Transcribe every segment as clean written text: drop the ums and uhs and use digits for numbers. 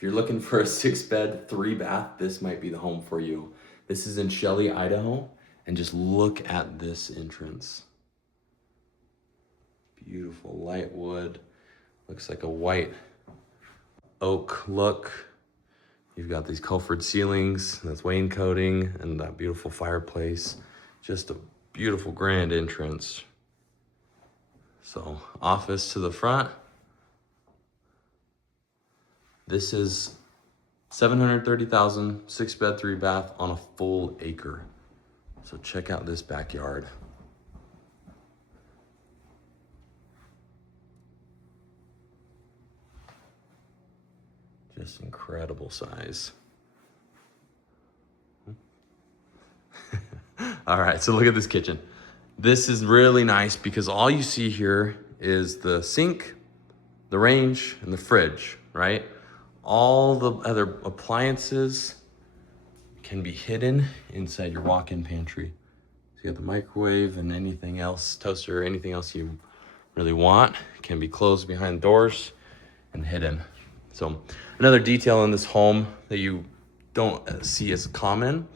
If you're looking for a 6-bed, 3-bath, this might be the home for you. This is in Shelley, Idaho, and just look at this entrance. Beautiful light wood. Looks like a white oak look. You've got these coffered ceilings, that's wainscoting, and that beautiful fireplace. Just a beautiful grand entrance. So, office to the front. This is 730,000, 6-bed, 3-bath on a full acre. So check out this backyard. Just incredible size. All right, so look at this kitchen. This is really nice because all you see here is the sink, the range, and the fridge, right? All the other appliances can be hidden inside your walk-in pantry. So you got the microwave and anything else, toaster, anything else you really want can be closed behind doors and hidden. So another detail in this home that you don't see as common,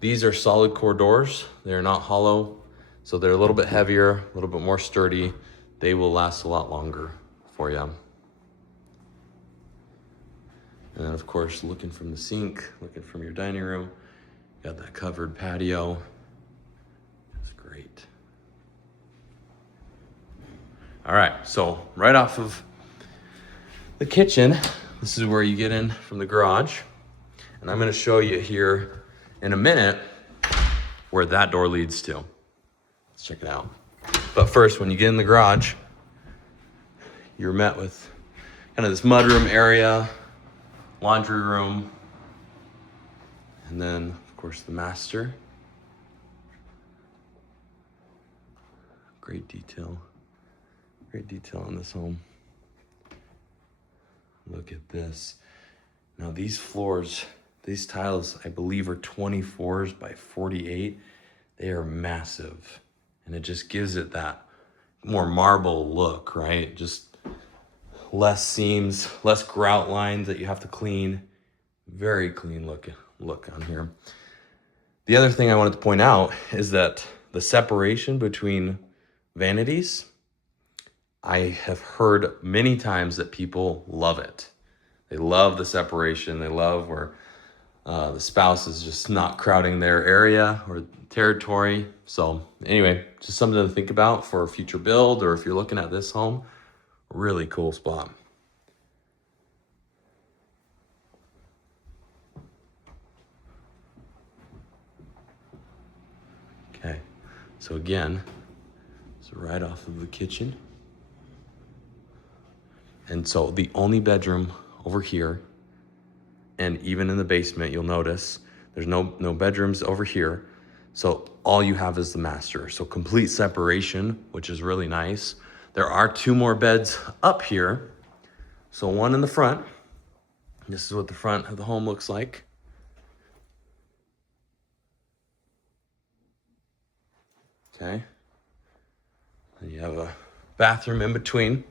these are solid core doors. They're not hollow, so they're a little bit heavier, a little bit more sturdy. They will last a lot longer for you. And then of course, looking from the sink, looking from your dining room, got that covered patio. Just great. All right, so right off of the kitchen, this is where you get in from the garage. And I'm gonna show you here in a minute where that door leads to. Let's check it out. But first, when you get in the garage, you're met with kind of this mudroom area, laundry room, and then of course the master. Great detail in this home. Look at this. Now these floors, these tiles, I believe are 24s by 48. They are massive. And it just gives it that more marble look, right? Just less seams, less grout lines that you have to clean. Very clean look on here. The other thing I wanted to point out is that the separation between vanities, I have heard many times that people love it. They love the separation. They love where the spouse is just not crowding their area or territory. So anyway, just something to think about for a future build, or if you're looking at this home, really cool spot. Okay, so again, it's right off of the kitchen. And so the only bedroom over here, and even in the basement, you'll notice there's no bedrooms over here. So all you have is the master. So complete separation, which is really nice. There are 2 more beds up here. So one in the front. This is what the front of the home looks like. Okay. And you have a bathroom in between.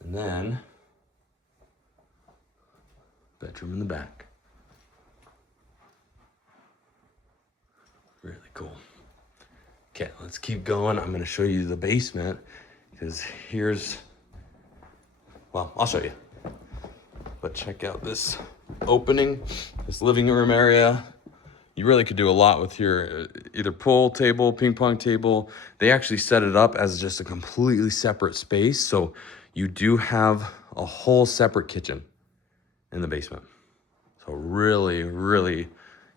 And then bedroom in the back. Really cool. Okay, let's keep going. I'm gonna show you the basement because I'll show you. But check out this opening, this living room area. You really could do a lot with your either pool table, ping pong table. They actually set it up as just a completely separate space. So you do have a whole separate kitchen in the basement. So really, really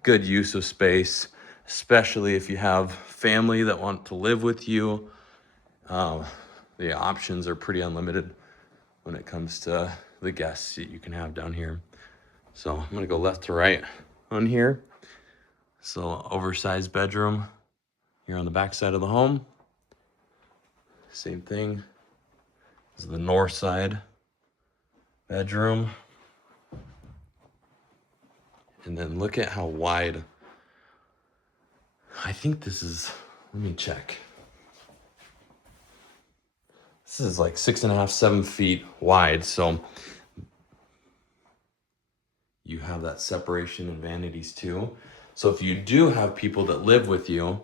good use of space, especially if you have family that want to live with you. The options are pretty unlimited when it comes to the guests that you can have down here. So I'm gonna go left to right on here. So oversized bedroom here on the back side of the home. Same thing. This is the north side bedroom. And then look at how wide. I think this is, let me check. This is like 6.5, 7 feet wide. So you have that separation in vanities too. So if you do have people that live with you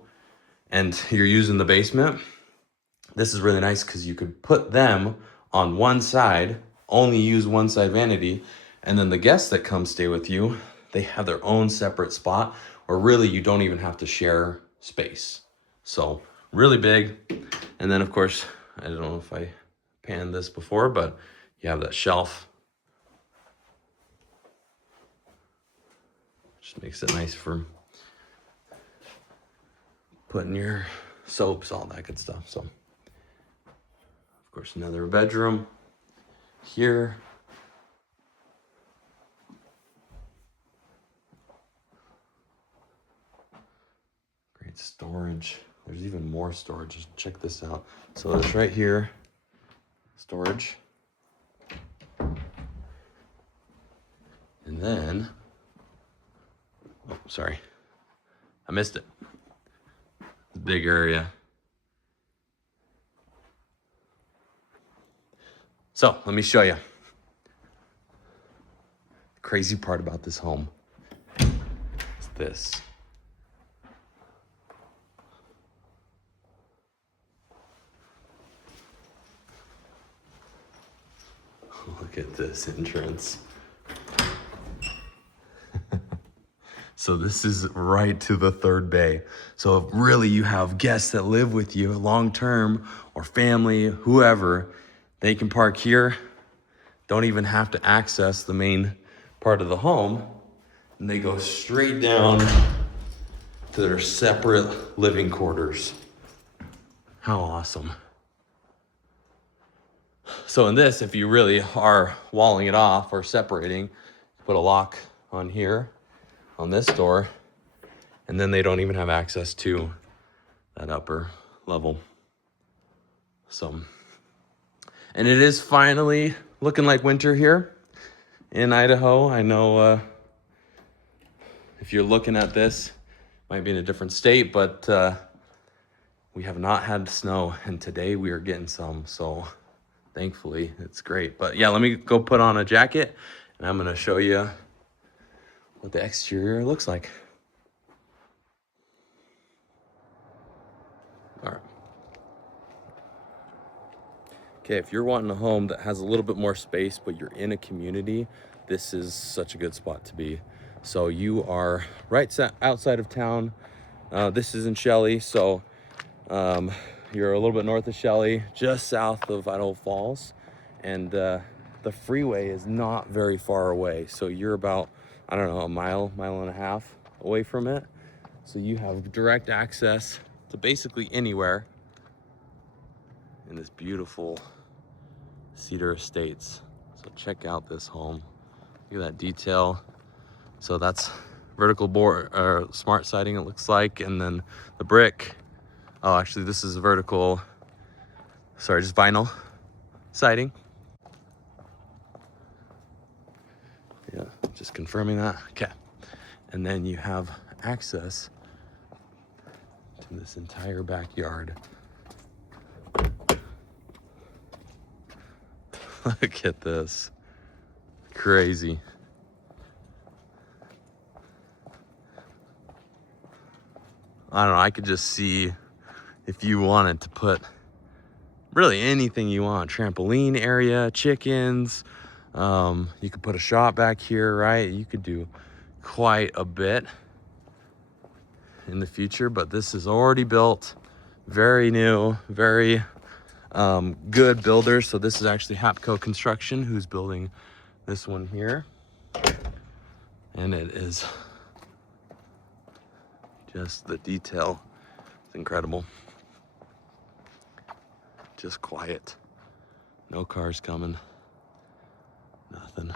and you're using the basement, this is really nice because you could put them on one side, only use one side vanity, and then the guests that come stay with you, they have their own separate spot, or really you don't even have to share space. So really big. And then of course, I don't know if I panned this before, but you have that shelf. Just makes it nice for putting your soaps, all that good stuff. So of course, another bedroom here. Great storage. There's even more storage. Just check this out. So there's right here, storage. And then, oh, sorry, I missed it. Big area. So let me show you. The crazy part about this home is this. Look at this entrance. So this is right to the third bay. So if really you have guests that live with you long-term, or family, whoever, they can park here. Don't even have to access the main part of the home. And they go straight down to their separate living quarters. How awesome. So in this, if you really are walling it off or separating, put a lock on here, on this door, and then they don't even have access to that upper level. So, and it is finally looking like winter here in Idaho. I know if you're looking at this, might be in a different state, but we have not had snow, and today we are getting some, so thankfully it's great. But yeah, let me go put on a jacket, and I'm gonna show you what the exterior looks like. All right. Okay, if you're wanting a home that has a little bit more space, but you're in a community, this is such a good spot to be. So you are right outside of town. This is in Shelley, so you're a little bit north of Shelley, just south of Idaho Falls, and the freeway is not very far away. So you're about, I don't know, a mile and a half away from it. So you have direct access to basically anywhere in this beautiful Cedar Estates. So check out this home. Look at that detail. So that's vertical board or smart siding, it looks like, and then the brick. Oh, actually this is vertical, sorry, just vinyl siding. Yeah, just confirming that. Okay. And then you have access to this entire backyard. Look at this. Crazy. I don't know, I could just see if you wanted to put really anything you want. Trampoline area, chickens. You could put a shop back here, right? You could do quite a bit in the future, but this is already built, very new, very good builders. So this is actually Hapco Construction who's building this one here, and it is just, the detail is incredible. Just quiet, no cars coming, nothing.